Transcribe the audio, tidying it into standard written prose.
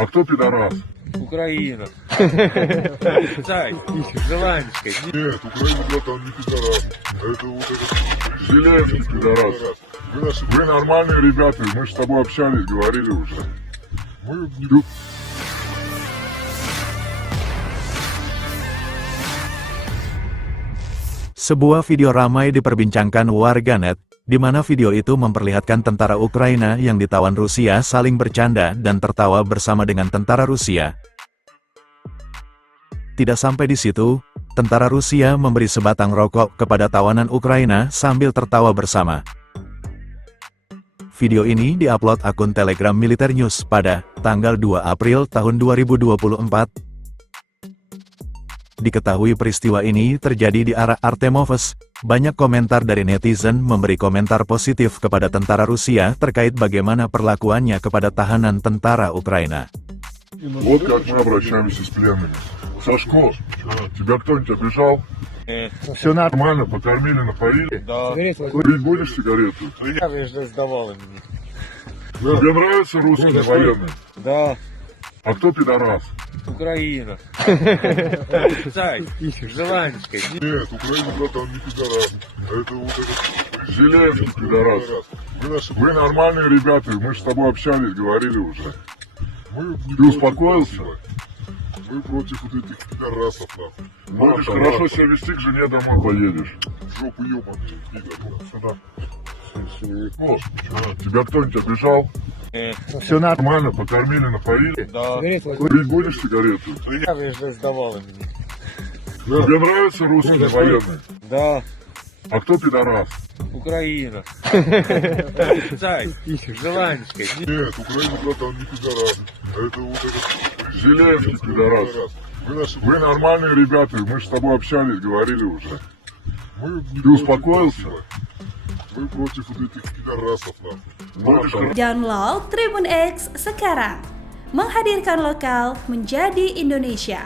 А кто пидорас? Украина. Зай, Зеландская. Нет, Украина, брат, он не пидорас. Это вот этот Зеленский пидорас. Вы нормальные ребята, мы же с тобой общались, говорили уже. Мы не... Sebuah video ramai diperbincangkan warganet, di mana video itu memperlihatkan tentara Ukraina yang ditawan Rusia saling bercanda dan tertawa bersama dengan tentara Rusia. Tidak sampai di situ, tentara Rusia memberi sebatang rokok kepada tawanan Ukraina sambil tertawa bersama. Video ini diupload akun Telegram Militer News pada tanggal 2 April tahun 2024. Diketahui peristiwa ini terjadi di arah Artemovsk. Banyak komentar dari netizen memberi komentar positif kepada tentara Rusia terkait bagaimana perlakuannya kepada tahanan tentara Ukraina. Вот как мы обращаемся с пленными. Сашко, тебя кто-нибудь обижал? Все нормально, покормили, напоили? Да. Курить будешь сигарету? Я же сдавала мне. Тебе нравятся русские военные? Да. А кто пидорас? Украина. Зай, Зеландская. Нет, Украина, брат, он не пидорас. Это вот этот Зеленский пидорас. Вы нормальные ребята, мы же с тобой общались, говорили уже. Ты успокоился? Мы против вот этих пидорасов, нахуй. Будешь хорошо себя вести, к жене домой поедешь. Жопу ебаный, пидор, сюда. Тебя кто-нибудь обижал? Все нормально, покормили, напоили? Да. Курить будешь сигарету? Я же сдавала мне. Тебе нравятся русские военные? Да. А кто пидорас? Украина. Зай, Зеландская. Нет, Украина, брат, он не пидорас. Это вот этот Зеленский пидорас. Вы нормальные ребята, мы же с тобой общались, говорили уже. Ты успокоился? Мы против вот этих пидорасов, нахуй. Download Tribun X sekarang. Menghadirkan lokal menjadi Indonesia.